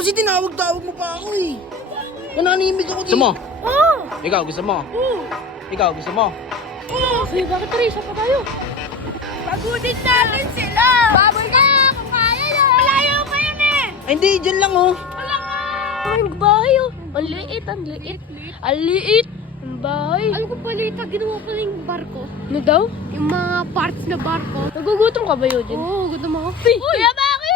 kasi tinawag-tawag mo pa ako eh. Nananimig ako dito. Gusto mo? Oo! Ikaw, gusto mo? Oo! Ikaw, gusto mo? Oo! Kuya, bakit Teresa pa tayo? Pagudin natin sila! Babol ka! Kung kaya yan! Malayo pa yun eh! Ay, hindi, dyan lang oh. Wala nga! Ang bahay oh! Ang liit, ang liit! Ang liit! Ang bahay! Alam ko balita, ginawa pa rin yung barko. Ano daw? Yung mga parts na barko. Nagugutom ka ba yun? Oo, gutom ako. Kuya Baki!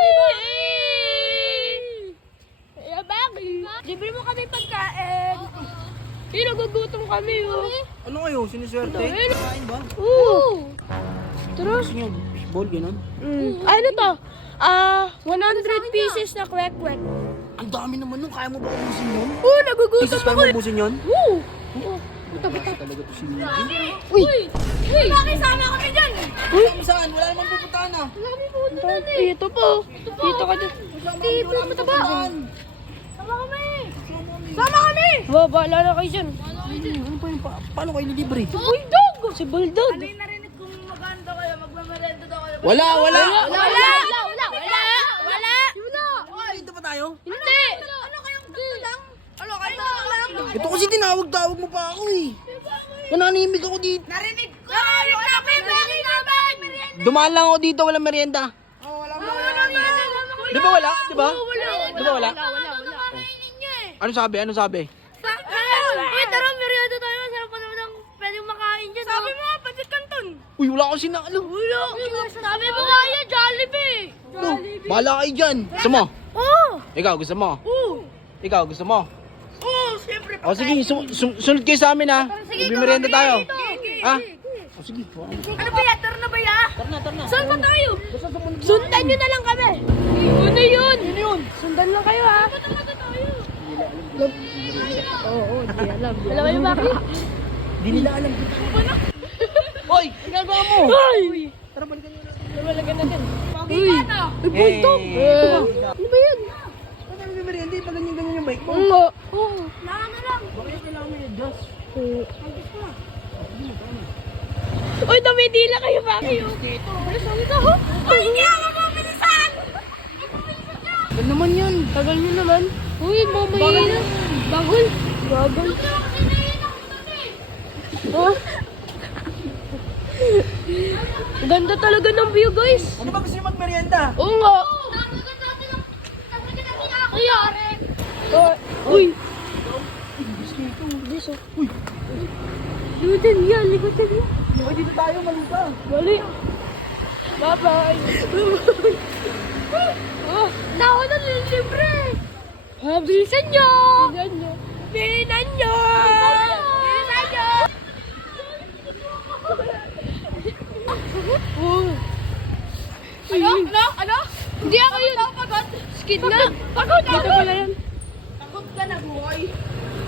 Kuya Baki! Libre mo kami pagkain! Nagugutom kami oh! Ano kayo? Siniswerte? Dahil- Kain ba? Oo! Tara! Gusto nyo fishball, gano'n? Ano to? 100 pieces na kwek-kwek. Ang dami naman nun. Kaya mo ba ubusin yun? Oo, nagugutom Isis ako kaya mo eh. ubusin yun? Oo! Wala talaga to si Luigi. Uy! Uy! Bakit sama kami dyan? Uy! Saan? Wala naman pupuntahan ah. Wala kami pupunta dyan eh. Ito po. Dito ka dyan. Hindi po mataba. Sama kami! Sama kami! Bahala na kayo dyan. Ano pa yun? Paano kayo nilibre? Si Bulldog! Si Bulldog! Ano yung narinig kong maganda kayo, magmamarenda daw kayo. Wala! Wala! Wala! Dito pa tayo? Hindi! Ano kayong tatlo lang? Ano kayong tatlo lang? Ito kasi tinawag-tawag mo pa ako eh. Nananimig ako dito. Narinig ko! Narinig namin! Narinig namin! Dumaan lang ako dito, walang merienda. Oo, wala mo wala. Di ba wala? Di ba? Di ba wala? eh. Ano sabi? Ano sabi? Uy, tara, merienda tayo. Sarap pa naman ang pwedeng makain dyan. Sabi mo, Pancit Canton. Uy, wala akong sinalo. Sabi mo nga yan, Jollibee. Oh, bahala kayo dyan. Gusto mo? Oo. Ikaw, gusto mo? Oo. Ikaw, gusto mo? Oo, siyempre. O sige, sunod kayo sa amin ha. Magbimerenda tayo. Ha? O sige. Ano ba yan? Tara na ba yan? Tara na. Saan pa tayo? Sundan nyo na lang kami. Ano yun? Sundan lang kayo ha. Oo, hindi alam. Alam mo yung bakit? Di nila alam. Hoy, ang gagawa mo? Ay! Tara, balikan nyo na. Balagan natin. Pogi ka to. Ay, bulldog! Ano ba yan? Ba't ang magbimerenda? Pag ganyan yung bike mo. Oo. Oo. Nakama lang. Bakit kailangan mo yung Diyos? Uy, damidila kayo ba kayo? Bilis ang ito, ha? Ay, hindi ako mabilisan! Tagal naman yan. Tagal nyo naman. Uy, mamaya na. Bagol. Bagol. Oh. Ganda talaga ng view, guys. Ano ba gusto nyo magmerienda? Oo nga. Kaya. Uy. Bilis, oh. Uy. Likotin yan, likotin yan. Uy, dito tayo, mali ka. Bali. Bye-bye. Oh, naku na libre. Bilisan nyo. Bilisan nyo. Bilisan nyo. Oh. Ano? Hindi ako yun. Pagod? Skid na. Pagod. Dito pala yan. Pagod ka na, boy.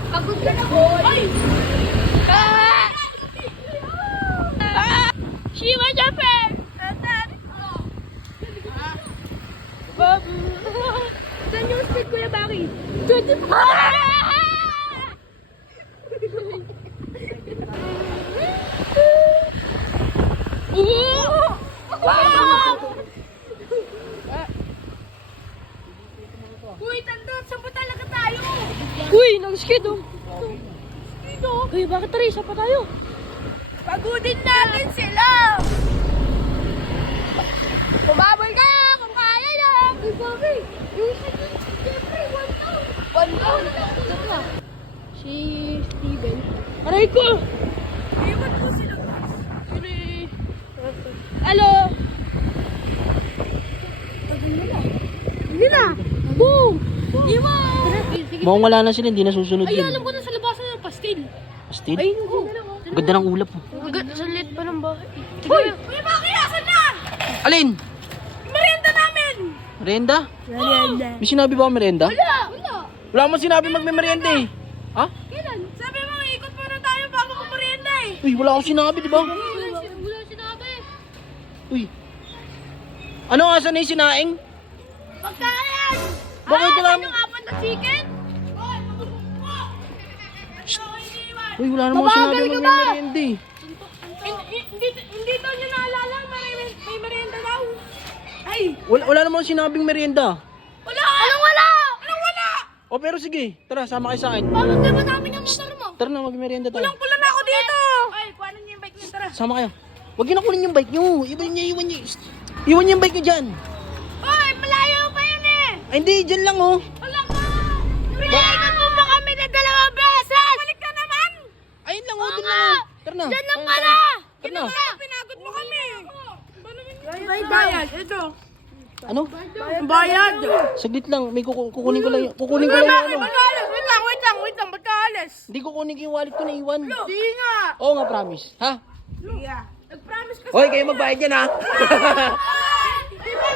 Pagod ka na, boy. Ay! Ah! Ah! She was a friend. Babu. Saan yung stick, Kuya Baki? Uy, tandot, saan ba talaga tayo? Uy, nag-skid oh. Kuya, bakit Teresa pa tayo? Pagudin natin sila! Kumabol ka! Kung kaya yan! Uy, bakit? Yung siyempre, 1 down. Si Steven. Aray ko! Iwan ko sila. Hello! Hindi na! Boom! Iwan! Sige. Mukhang wala na sila, hindi na susunod Ay, yun. alam ko na sa labasan ng pastil. Still? Ay, oh. Ang ganda ng ulap mo. Sa lit pa ng bahay. Uy! Uy, bakit asan na? Alin? Merienda namin! Merienda? May sinabi ba ako merienda? Wala! Wala mo sinabi magme-merienda eh. Ha? Kailan? Sabi mo, ikot muna tayo bago kumerienda eh. Uy, wala akong sinabi, di ba? Wala sinabi. Uy. Ano nga sa na yung sinaing? Pagkain! Bakit wala mo? Yung apat na chicken? Hoy, mabusok mo! Uy, wala namang sinabi magme-merienda eh. Hindi daw niya naalala, may merienda daw. Ay! Wala namang sinabing merienda. Wala! Anong wala? Anong wala? O pero sige, tara, sama kayo sa akin. Bakit ba namin yung motor mo? Tara na, magmerienda tayo. Kulang na ako dito. Ay, kuhanin niyo yung bike niyo, tara. Sama kayo. Huwag niyo na kunin yung bike niyo. Iwan niyo. Iwan niyo yung bike niyo dyan. Ay, malayo pa yun eh. Ay, hindi, dyan lang oh. Wala ka. Pinaikot mo ba kami na 2 beses? Balik ka naman. Ayun lang oh, dun lang oh. Tara na. Diyan lang Tara, pala! Tara na. Pinagod mo kami. Bayad, ito. Ano? Bayad. Saglit lang, may kukunin ko lang yung ano. Magkaalis, wait lang, magkaalis. Hindi kukunin ko yung wallet ko na iwan. Di nga. Oo nga, promise. Ha? Yeah. Nag-promise ka Hoy, kayo magbayad yan ha. Di ba